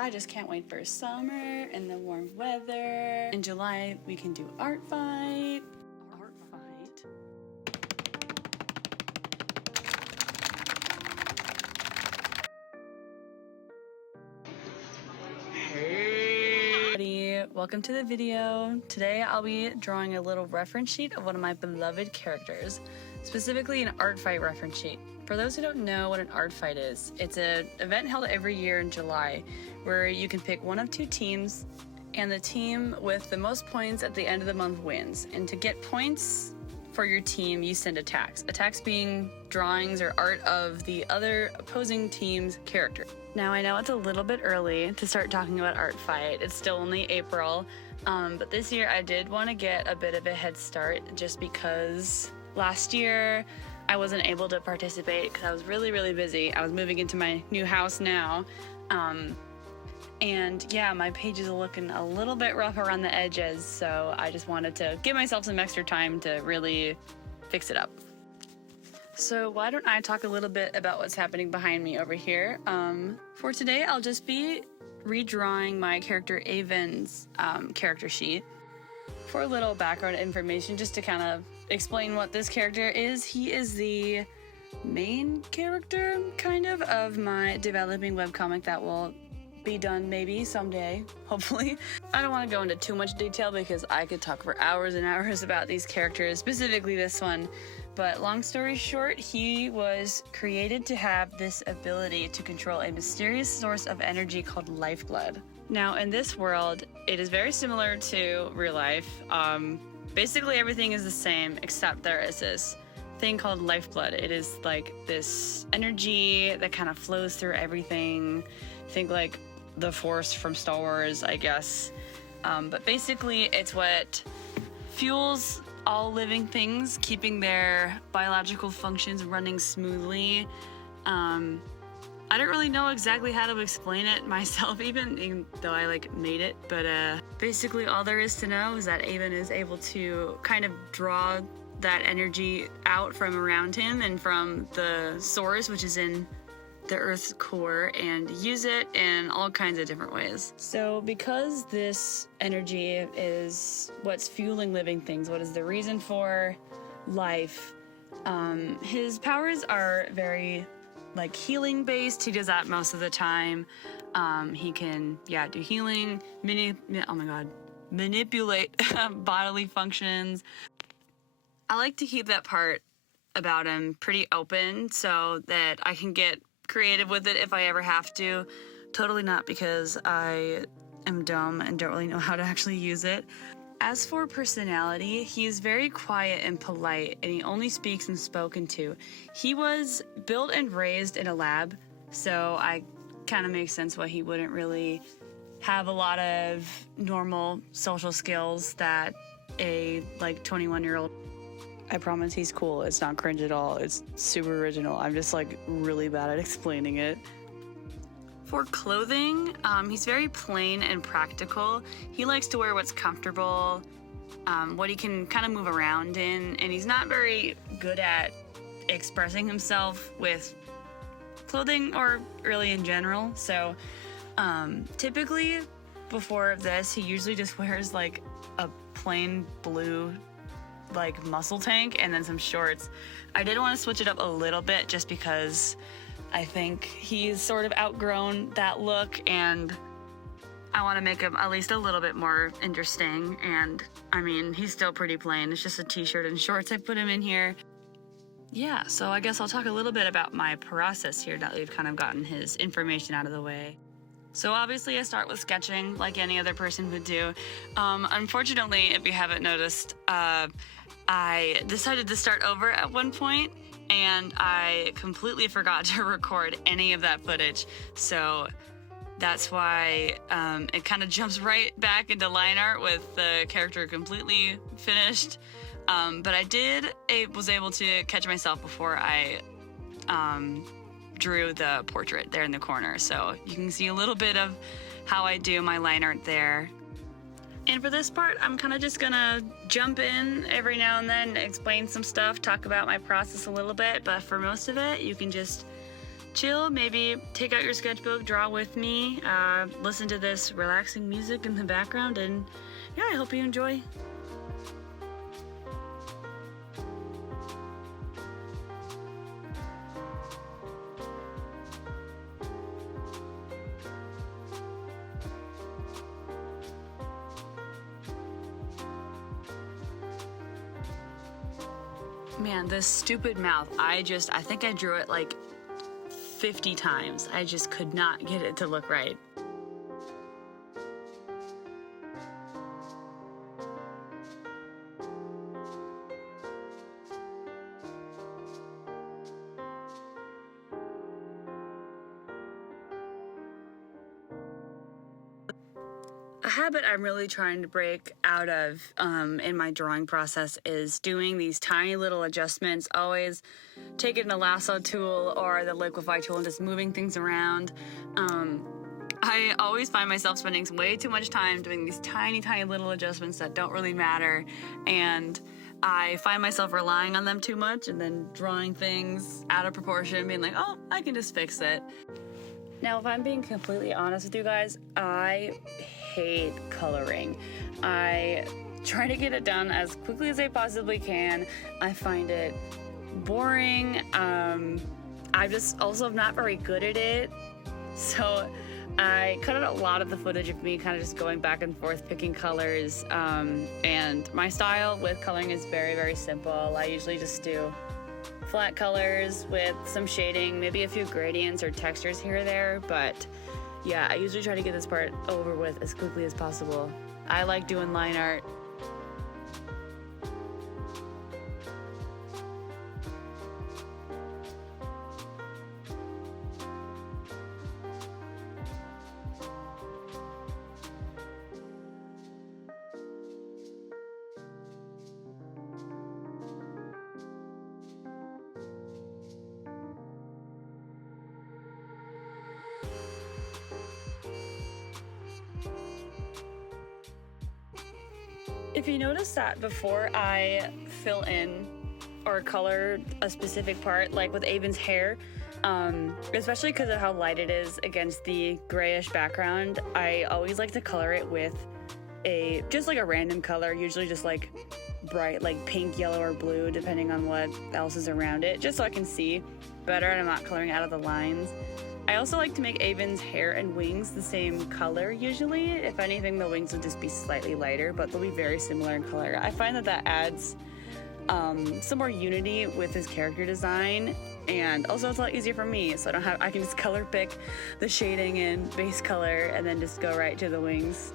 I just can't wait for summer and the warm weather. In July, we can do art fight. Art fight. Hey! Welcome to the video. Today I'll be drawing a little reference sheet of one of my beloved characters, specifically an art fight reference sheet. For those who don't know what an art fight is, it's an event held every year in July where you can pick one of two teams, and the team with the most points at the end of the month wins. And to get points for your team, you send attacks. Attacks being drawings or art of the other opposing team's character. Now I know it's a little bit early to start talking about art fight. It's still only April, but this year I did want to get a bit of a head start just because last year I wasn't able to participate because I was really busy. I was moving into my new house now. And yeah, my pages are looking a little bit rough around the edges, so I just wanted to give myself some extra time to really fix it up. So why don't I talk a little bit about what's happening behind me over here. For today, I'll just be redrawing my character Avon's character sheet. For a little background information, just to kind of explain what this character is, he is the main character, kind of my developing webcomic that will be done maybe someday, hopefully. I don't want to go into too much detail because I could talk for hours and hours about these characters, specifically this one. But long story short, he was created to have this ability to control a mysterious source of energy called lifeblood. Now, in this world, it is very similar to real life. Basically, everything is the same, except there is this thing called lifeblood. It is like this energy that kind of flows through everything. Think like the Force from Star Wars, I guess. But basically, it's what fuels all living things, keeping their biological functions running smoothly. I don't really know exactly how to explain it myself, even though I made it. But basically, all there is to know is that Avon is able to kind of draw that energy out from around him and from the source, which is in the Earth's core, and use it in all kinds of different ways. So because this energy is what's fueling living things, what is the reason for life, his powers are very healing based. He does that most of the time. He can do healing, manipulate bodily functions. I like to keep that part about him pretty open so that I can get creative with it if I ever have to. Totally not because I am dumb and don't really know how to actually use it. As for personality, he's very quiet and polite, and he only speaks when spoken to. He was built and raised in a lab, so I kind of makes sense why he wouldn't really have a lot of normal social skills that a 21-year-old. I promise he's cool. It's not cringe at all. It's super original. I'm just really bad at explaining it. For clothing, he's very plain and practical. He likes to wear what's comfortable, what he can kind of move around in, and he's not very good at expressing himself with clothing or really in general. So typically before this, he usually just wears a plain blue muscle tank and then some shorts. I did want to switch it up a little bit just because I think he's sort of outgrown that look, and I want to make him at least a little bit more interesting. And I mean, he's still pretty plain. It's just a t-shirt and shorts I put him in here. Yeah, so I guess I'll talk a little bit about my process here now that we've kind of gotten his information out of the way. So obviously I start with sketching like any other person would do. Unfortunately, if you haven't noticed, I decided to start over at one point and I completely forgot to record any of that footage. So that's why it kind of jumps right back into line art with the character completely finished. But I was able to catch myself before I drew the portrait there in the corner. So you can see a little bit of how I do my line art there. And for this part, I'm kind of just gonna jump in every now and then, explain some stuff, talk about my process a little bit, but for most of it, you can just chill, maybe take out your sketchbook, draw with me, listen to this relaxing music in the background, and yeah, I hope you enjoy. Man, this stupid mouth, I think I drew it like 50 times. I just could not get it to look right. A habit I'm really trying to break out of in my drawing process is doing these tiny little adjustments, always taking a lasso tool or the liquify tool and just moving things around. I always find myself spending way too much time doing these tiny little adjustments that don't really matter, and I find myself relying on them too much and then drawing things out of proportion, being like, oh, I can just fix it. Now, if I'm being completely honest with you guys, I hate coloring. I try to get it done as quickly as I possibly can. I find it boring. I just also am not very good at it. So I cut out a lot of the footage of me kind of just going back and forth picking colors. And my style with coloring is very simple. I usually just do flat colors with some shading, maybe a few gradients or textures here or there, but yeah, I usually try to get this part over with as quickly as possible. I like doing line art. If you notice that before I fill in or color a specific part, like with Avon's hair, especially because of how light it is against the grayish background, I always like to color it with just like a random color, usually just like bright, like pink, yellow, or blue, depending on what else is around it, just so I can see better and I'm not coloring out of the lines. I also like to make Avon's hair and wings the same color usually. If anything, the wings will just be slightly lighter, but they'll be very similar in color. I find that adds some more unity with his character design, and also it's a lot easier for me, so I can just color pick the shading and base color and then just go right to the wings.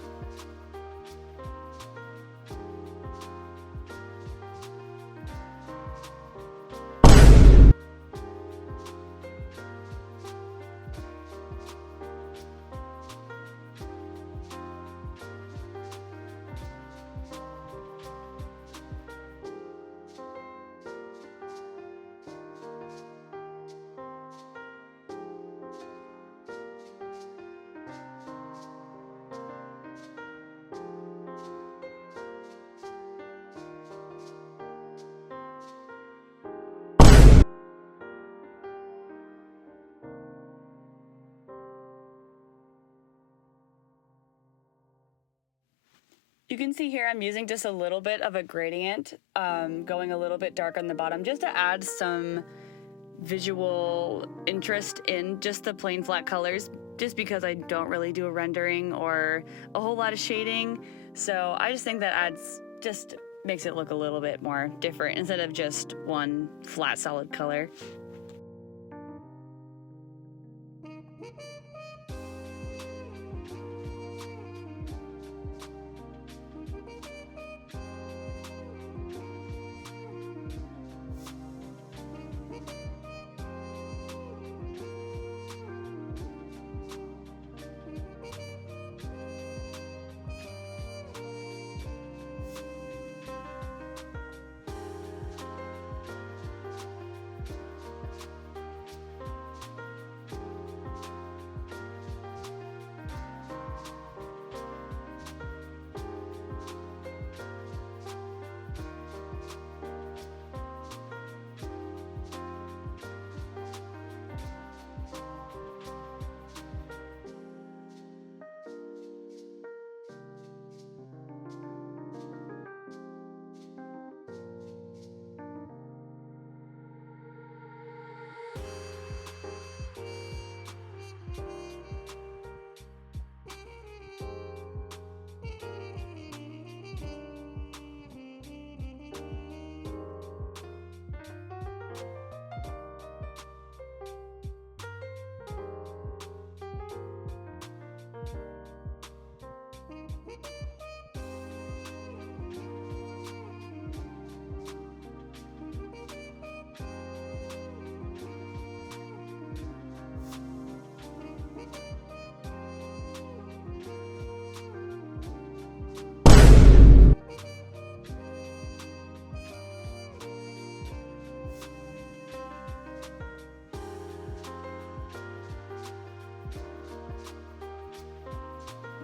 You can see here I'm using just a little bit of a gradient, going a little bit dark on the bottom just to add some visual interest in just the plain flat colors, just because I don't really do a rendering or a whole lot of shading. So I just think that just makes it look a little bit more different instead of just one flat solid color.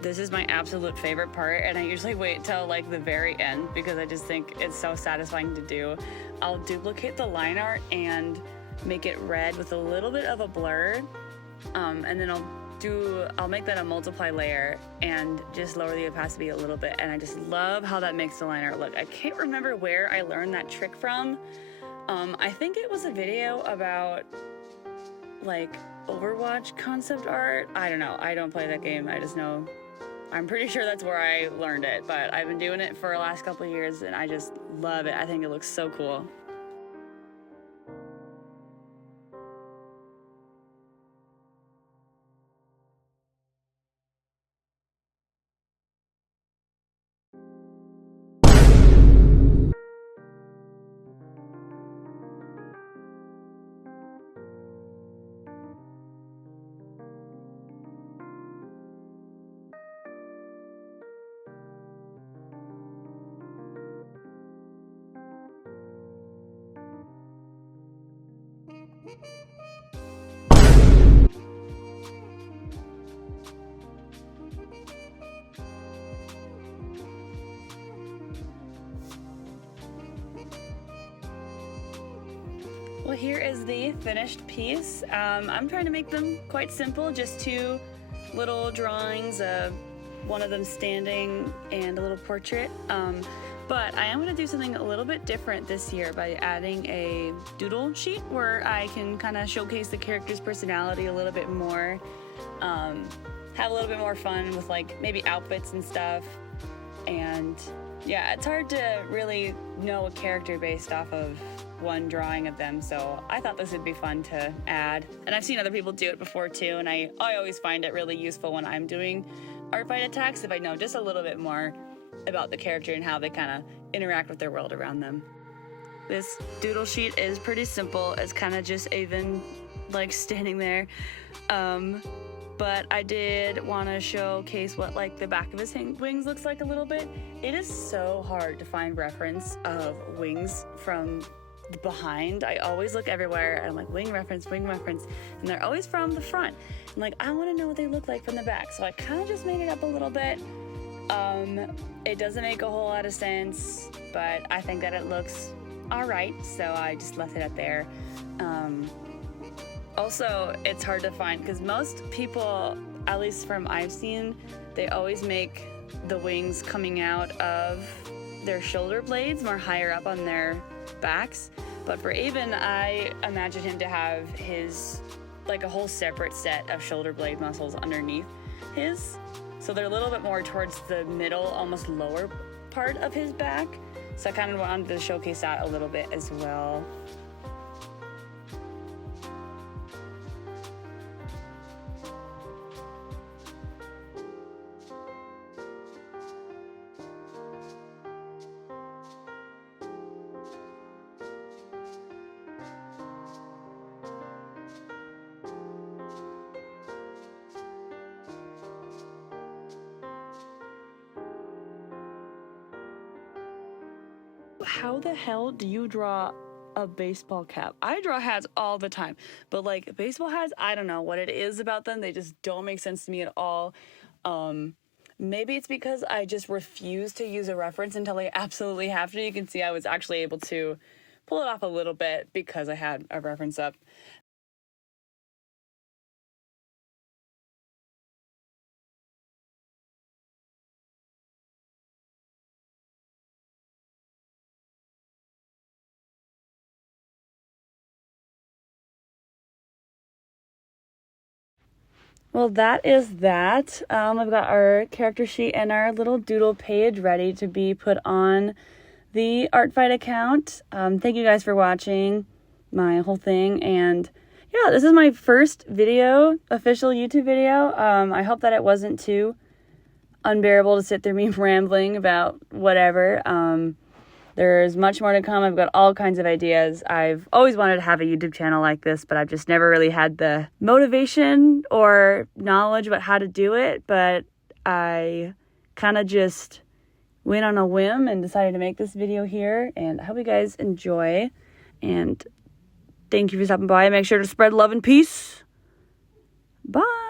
this is my absolute favorite part, and I usually wait till like the very end because I just think it's so satisfying to do. I'll duplicate the line art and make it red with a little bit of a blur, and then I'll make that a multiply layer and just lower the opacity a little bit, and I just love how that makes the line art look. I can't remember where I learned that trick from. I think it was a video about like Overwatch concept art. I don't know, I don't play that game. I just know, I'm pretty sure that's where I learned it, but I've been doing it for the last couple of years and I just love it. I think it looks so cool. Well, here is the finished piece. I'm trying to make them quite simple, just two little drawings of one of them standing and a little portrait. But I am going to do something a little bit different this year by adding a doodle sheet where I can kind of showcase the character's personality a little bit more, have a little bit more fun with like maybe outfits and stuff. And yeah, it's hard to really know a character based off of one drawing of them, so I thought this would be fun to add. And I've seen other people do it before too, and I always find it really useful when I'm doing art fight attacks if I know just a little bit more about the character and how they kind of interact with their world around them. This doodle sheet is pretty simple. It's kind of just Avon like standing there, but I did want to showcase what like the back of his wings looks like a little bit. It is so hard to find reference of wings from behind. I always look everywhere and I'm like, wing reference, and they're always from the front. I'm like, I want to know what they look like from the back, so I kind of just made it up a little bit. It doesn't make a whole lot of sense, but I think that it looks alright, so I just left it up there. Also, it's hard to find because most people, at least from I've seen, they always make the wings coming out of their shoulder blades more higher up on their backs. But for Avon, I imagine him to have his like a whole separate set of shoulder blade muscles underneath his, so they're a little bit more towards the middle, almost lower part of his back. So I kind of wanted to showcase that a little bit as well. How the hell do you draw a baseball cap? I draw hats all the time, but like baseball hats, I don't know what it is about them. They just don't make sense to me at all. Maybe it's because I just refuse to use a reference until I absolutely have to. You can see I was actually able to pull it off a little bit because I had a reference up. Well, that is that. I've got our character sheet and our little doodle page ready to be put on the artfight account. Thank you guys for watching my whole thing. And yeah, this is my first video, official YouTube video. I hope that it wasn't too unbearable to sit through me rambling about whatever. There's much more to come. I've got all kinds of ideas. I've always wanted to have a YouTube channel like this, but I've just never really had the motivation or knowledge about how to do it. But I kind of just went on a whim and decided to make this video here. And I hope you guys enjoy. And thank you for stopping by. Make sure to spread love and peace. Bye.